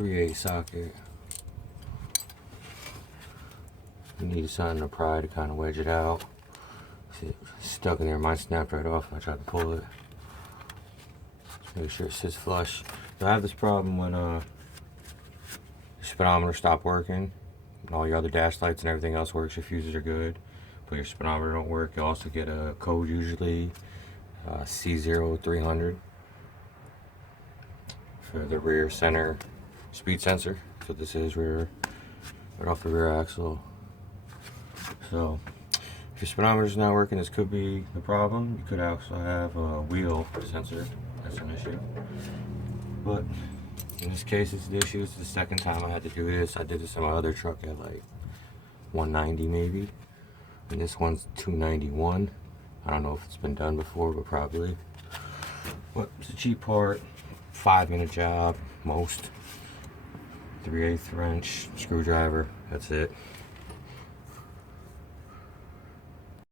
3/8 socket. You need something to pry to kind of wedge it out. See, it's stuck in there. Mine snapped right off when I tried to pull it. Just make sure it sits flush. I have this problem when your speedometer stopped working. All your other dash lights and everything else works. Your fuses are good, but your speedometer don't work. You also get a code usually C0300 for the rear center speed sensor. So this is right off the rear axle. So if your speedometer is not working, this could be the problem. You could also have a wheel sensor. That's an issue. But in this case, it's the issue. It's the second time I had to do this. I did this on my other truck at like 190 maybe, and this one's 291. I don't know if it's been done before, but probably. But it's a cheap part, 5-minute job most. 3/8 wrench, screwdriver. That's it.